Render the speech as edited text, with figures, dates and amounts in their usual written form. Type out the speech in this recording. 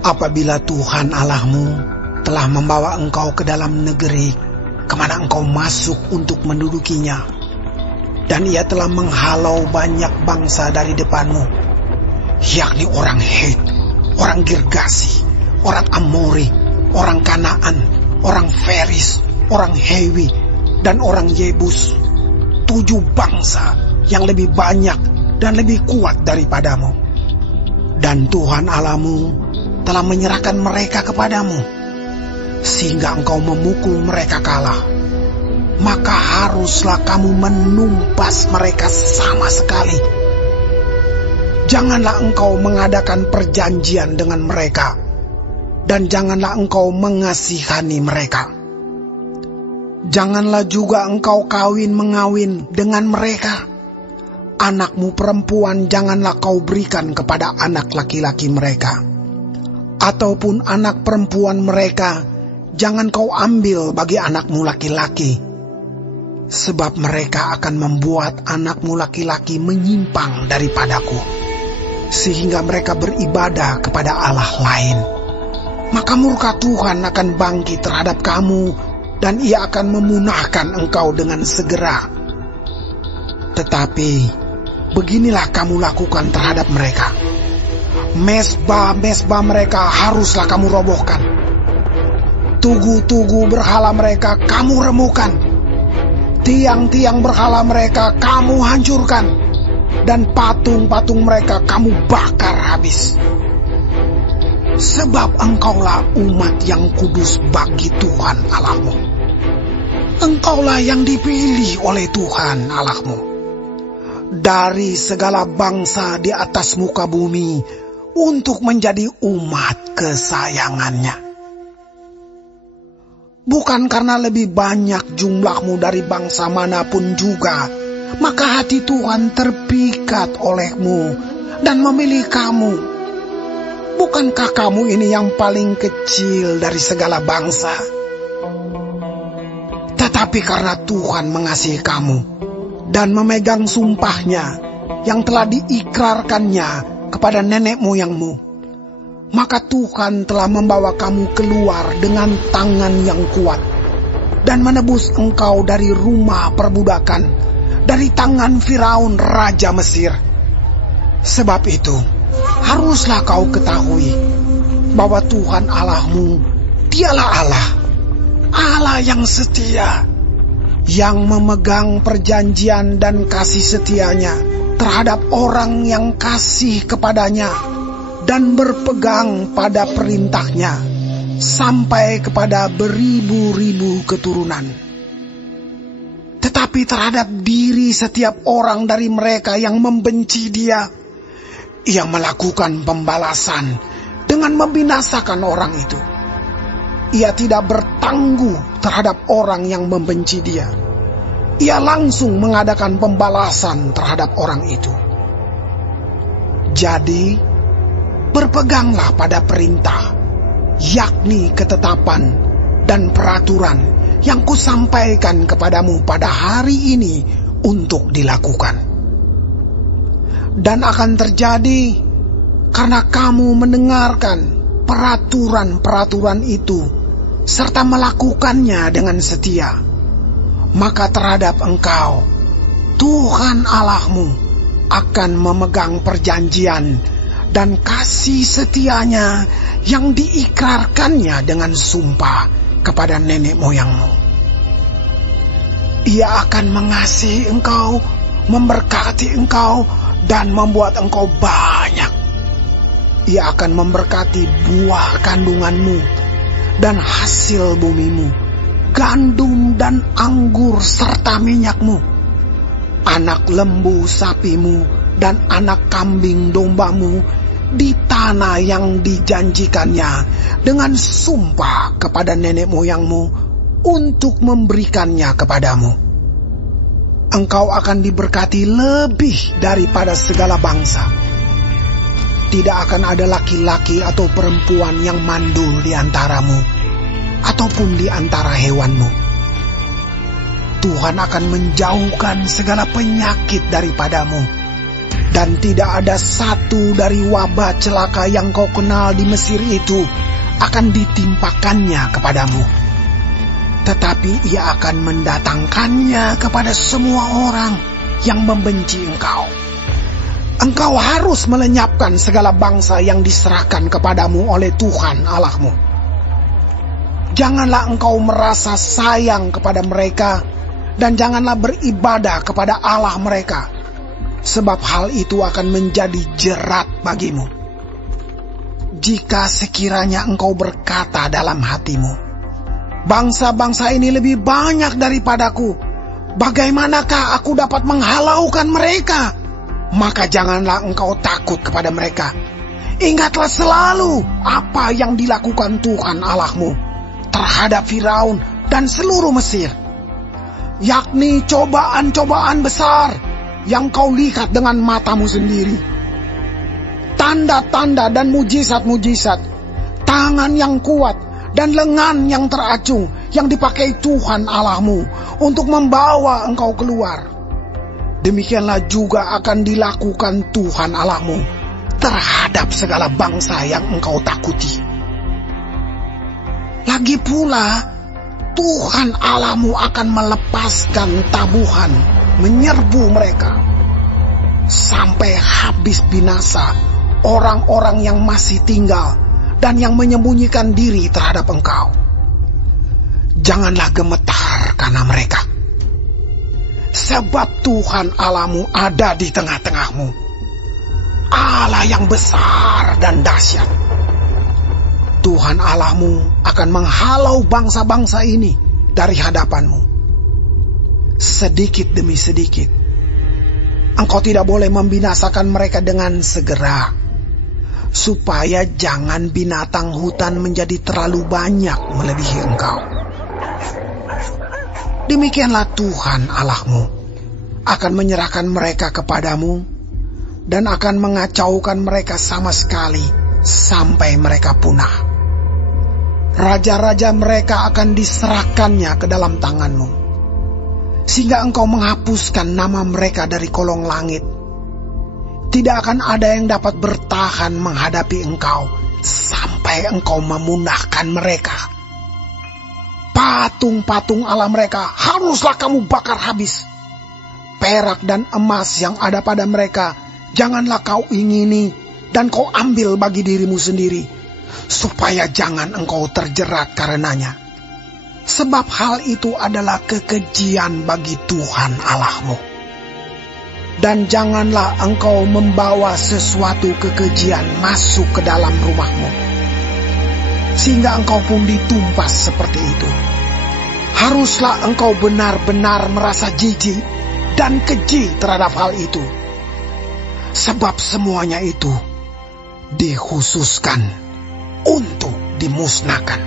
Apabila Tuhan Allahmu telah membawa engkau ke dalam negeri kemana engkau masuk untuk mendudukinya, dan ia telah menghalau banyak bangsa dari depanmu, yakni orang Het, orang Girgasi, orang Amori, orang Kanaan, orang Feris, orang Hewi, dan orang Yebus, 7 bangsa yang lebih banyak dan lebih kuat daripadamu. Dan Tuhan Allahmu telah menyerahkan mereka kepadamu, sehingga engkau memukul mereka kalah. Maka haruslah kamu menumpas mereka sama sekali. Janganlah engkau mengadakan perjanjian dengan mereka, dan janganlah engkau mengasihani mereka. Janganlah juga engkau kawin-mengawin dengan mereka. Anakmu perempuan janganlah kau berikan kepada anak laki-laki mereka, ataupun anak perempuan mereka jangan kau ambil bagi anakmu laki-laki, sebab mereka akan membuat anakmu laki-laki menyimpang daripadaku, sehingga mereka beribadah kepada Allah lain. Maka murka Tuhan akan bangkit terhadap kamu, dan ia akan memunahkan engkau dengan segera. Tetapi beginilah kamu lakukan terhadap mereka. Mesbah-mesbah mereka haruslah kamu robohkan. Tugu-tugu berhala mereka kamu remukan. Tiang-tiang berhala mereka kamu hancurkan. Dan patung-patung mereka kamu bakar habis. Sebab engkaulah umat yang kudus bagi Tuhan Allahmu. Engkaulah yang dipilih oleh Tuhan Allahmu dari segala bangsa di atas muka bumi untuk menjadi umat kesayangannya. Bukan karena lebih banyak jumlahmu dari bangsa manapun juga, maka hati Tuhan terpikat olehmu dan memilih kamu. Bukankah kamu ini yang paling kecil dari segala bangsa? Tetapi karena Tuhan mengasihi kamu dan memegang sumpahnya yang telah diikrarkannya kepada nenek moyangmu, maka Tuhan telah membawa kamu keluar dengan tangan yang kuat dan menebus engkau dari rumah perbudakan, dari tangan Firaun raja Mesir. Sebab itu haruslah kau ketahui bahwa Tuhan Allahmu dialah Allah, Allah yang setia, yang memegang perjanjian dan kasih setianya terhadap orang yang kasih kepadanya dan berpegang pada perintahnya sampai kepada beribu-ribu keturunan. Tetapi terhadap diri setiap orang dari mereka yang membenci dia, ia melakukan pembalasan dengan membinasakan orang itu. Ia tidak bertangguh terhadap orang yang membenci dia. Ia langsung mengadakan pembalasan terhadap orang itu. Jadi, berpeganglah pada perintah, yakni ketetapan dan peraturan yang kusampaikan kepadamu pada hari ini untuk dilakukan. Dan akan terjadi karena kamu mendengarkan peraturan-peraturan itu serta melakukannya dengan setia, maka terhadap engkau Tuhan Allahmu akan memegang perjanjian dan kasih setianya yang diikrarkannya dengan sumpah kepada nenek moyangmu. Ia akan mengasihi engkau, memberkati engkau, dan membuat engkau banyak. Ia akan memberkati buah kandunganmu dan hasil bumimu, gandum dan anggur serta minyakmu, anak lembu sapimu dan anak kambing dombamu di tanah yang dijanjikannya dengan sumpah kepada nenek moyangmu untuk memberikannya kepadamu. Engkau akan diberkati lebih daripada segala bangsa. Tidak akan ada laki-laki atau perempuan yang mandul di antaramu, ataupun di antara hewanmu. Tuhan akan menjauhkan segala penyakit daripadamu, Dan tidak ada satu dari wabah celaka yang kau kenal di Mesir itu akan ditimpakannya kepadamu. Tetapi ia akan mendatangkannya kepada semua orang yang membenci engkau. Engkau harus melenyapkan segala bangsa yang diserahkan kepadamu oleh Tuhan Allahmu. Janganlah engkau merasa sayang kepada mereka, dan janganlah beribadah kepada Allah mereka, sebab hal itu akan menjadi jerat bagimu. Jika sekiranya engkau berkata dalam hatimu, bangsa-bangsa ini lebih banyak daripadaku, bagaimanakah aku dapat menghalaukan mereka? Maka janganlah engkau takut kepada mereka. Ingatlah selalu apa yang dilakukan Tuhan Allahmu terhadap Firaun dan seluruh Mesir, yakni cobaan-cobaan besar yang kau lihat dengan matamu sendiri. Tanda-tanda dan mujizat-mujizat, tangan yang kuat dan lengan yang teracung yang dipakai Tuhan Allahmu untuk membawa engkau keluar. Demikianlah juga akan dilakukan Tuhan Allahmu terhadap segala bangsa yang engkau takuti. Lagi pula, Tuhan Allahmu akan melepaskan tabuhan menyerbu mereka sampai habis binasa orang-orang yang masih tinggal dan yang menyembunyikan diri terhadap engkau. Janganlah gemetar karena mereka, sebab Tuhan Allahmu ada di tengah-tengahmu, Allah yang besar dan dahsyat. Tuhan Allahmu akan menghalau bangsa-bangsa ini dari hadapanmu. Sedikit demi sedikit, engkau tidak boleh membinasakan mereka dengan segera, supaya jangan binatang hutan menjadi terlalu banyak melebihi engkau. Demikianlah Tuhan Allahmu akan menyerahkan mereka kepadamu dan akan mengacaukan mereka sama sekali sampai mereka punah. Raja-raja mereka akan diserahkannya ke dalam tanganmu, sehingga engkau menghapuskan nama mereka dari kolong langit. Tidak akan ada yang dapat bertahan menghadapi engkau sampai engkau memunahkan mereka. Patung-patung Allah mereka haruslah kamu bakar habis. Perak dan emas yang ada pada mereka janganlah kau ingini dan kau ambil bagi dirimu sendiri, supaya jangan engkau terjerat karenanya. Sebab hal itu adalah kekejian bagi Tuhan Allahmu. Dan janganlah engkau membawa sesuatu kekejian masuk ke dalam rumahmu, sehingga engkau pun ditumpas seperti itu. Haruslah engkau benar-benar merasa jijik dan keji terhadap hal itu, sebab semuanya itu dikhususkan untuk dimusnahkan.